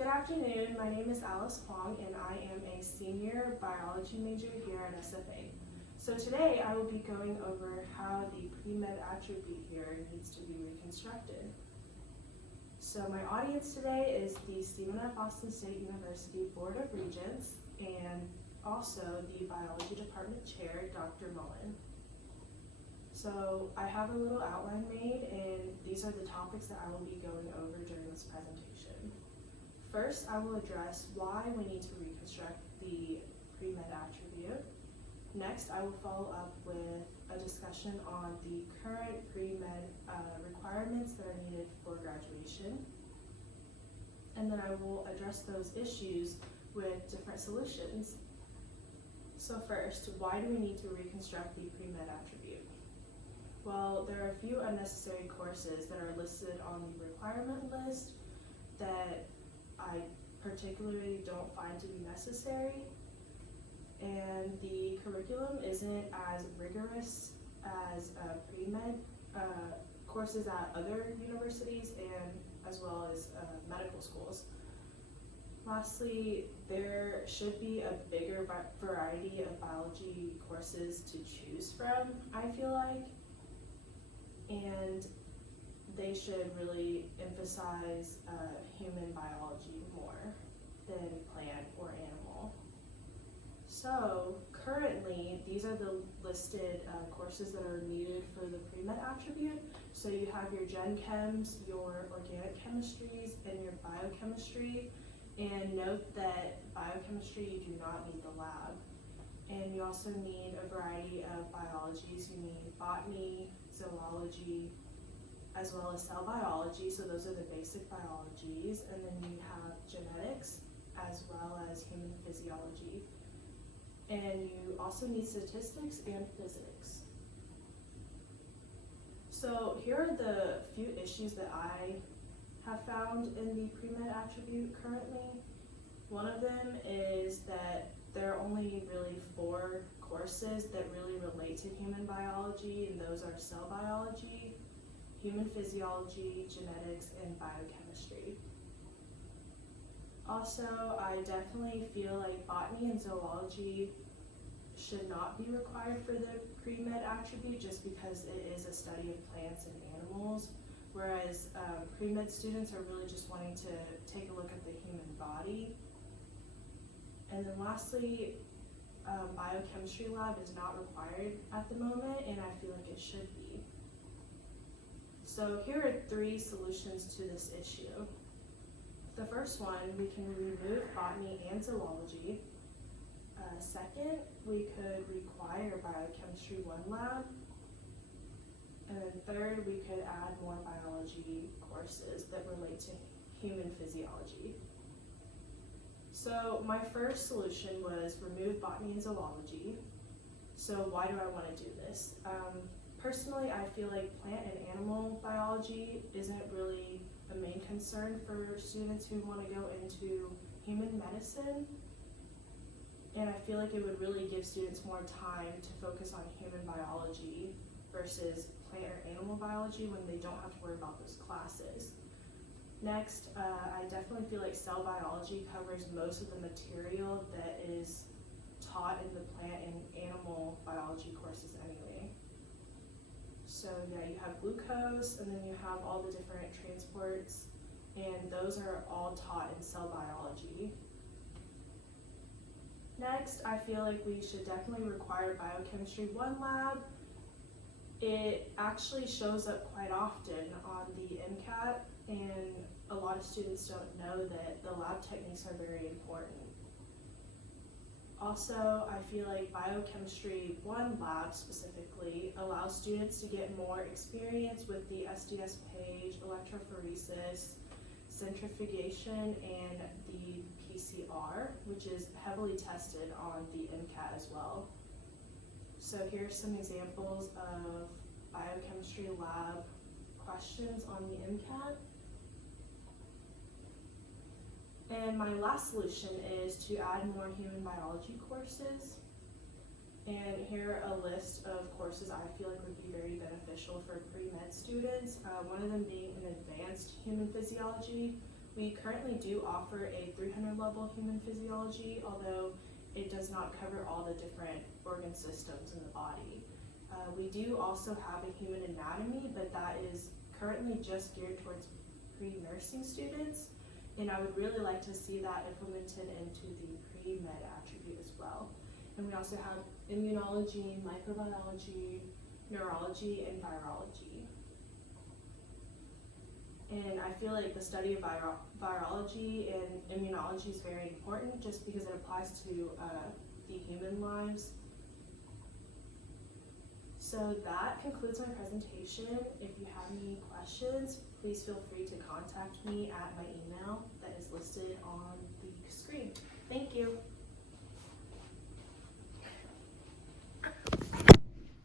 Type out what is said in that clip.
Good afternoon, my name is Alice Huang and I am a senior biology major here at SFA. So today I will be going over how the pre-med attribute here needs to be reconstructed. So my audience today is the Stephen F. Austin State University Board of Regents and also the Biology Department Chair, Dr. Mullen. So I have a little outline made and these are the topics that I will be going over during this presentation. First, I will address why we need to reconstruct the pre-med attribute. Next, I will follow up with a discussion on the current pre-med requirements that are needed for graduation. And then I will address those issues with different solutions. So first, why do we need to reconstruct the pre-med attribute? Well, there are a few unnecessary courses that are listed on the requirement list that I particularly don't find to be necessary, and the curriculum isn't as rigorous as pre-med courses at other universities and as well as medical schools. Lastly, there should be a bigger variety of biology courses to choose from, I feel like, and they should really emphasize human biology more than plant or animal. So currently, these are the listed courses that are needed for the pre-med attribute. So you have your gen chems, your organic chemistries, and your biochemistry. And note that biochemistry, you do not need the lab. And you also need a variety of biologies. You need botany, zoology, as well as cell biology, so those are the basic biologies, and then you have genetics as well as human physiology. And you also need statistics and physics. So here are the few issues that I have found in the pre-med attribute currently. One of them is that there are only really 4 courses that really relate to human biology, and those are cell biology, human physiology, genetics, and biochemistry. Also, I definitely feel like botany and zoology should not be required for the pre-med attribute just because it is a study of plants and animals, whereas pre-med students are really just wanting to take a look at the human body. And then lastly, biochemistry lab is not required at the moment, and I feel like it should be. So here are 3 solutions to this issue. The first one, we can remove botany and zoology. Second, we could require biochemistry 1 lab. And then third, we could add more biology courses that relate to human physiology. So my first solution was remove botany and zoology. So why do I want to do this? Personally, I feel like plant and animal biology isn't really a main concern for students who want to go into human medicine. And I feel like it would really give students more time to focus on human biology versus plant or animal biology when they don't have to worry about those classes. Next, I definitely feel like cell biology covers most of the material that is taught in the plant and animal biology courses anyway. So yeah, you have glucose, and then you have all the different transports, and those are all taught in cell biology. Next, I feel like we should definitely require biochemistry 1 lab. It actually shows up quite often on the MCAT, and a lot of students don't know that the lab techniques are very important. Also, I feel like biochemistry 1 lab specifically allows students to get more experience with the SDS page, electrophoresis, centrifugation, and the PCR, which is heavily tested on the MCAT as well. So here's some examples of biochemistry lab questions on the MCAT. And my last solution is to add more human biology courses. And here are a list of courses I feel like would be very beneficial for pre-med students. One of them being an advanced human physiology, We currently do offer a 300 level human physiology, although it does not cover all the different organ systems in the body. We do also have a human anatomy, but that is currently just geared towards pre-nursing students, and I would really like to see that implemented into the pre-med attribute as well. And we also have immunology, microbiology, neurology, and virology. And I feel like the study of virology and immunology is very important just because it applies to the human lives. So that concludes my presentation. If you have any questions, please feel free to contact me at my email that is listed on the screen. Thank you.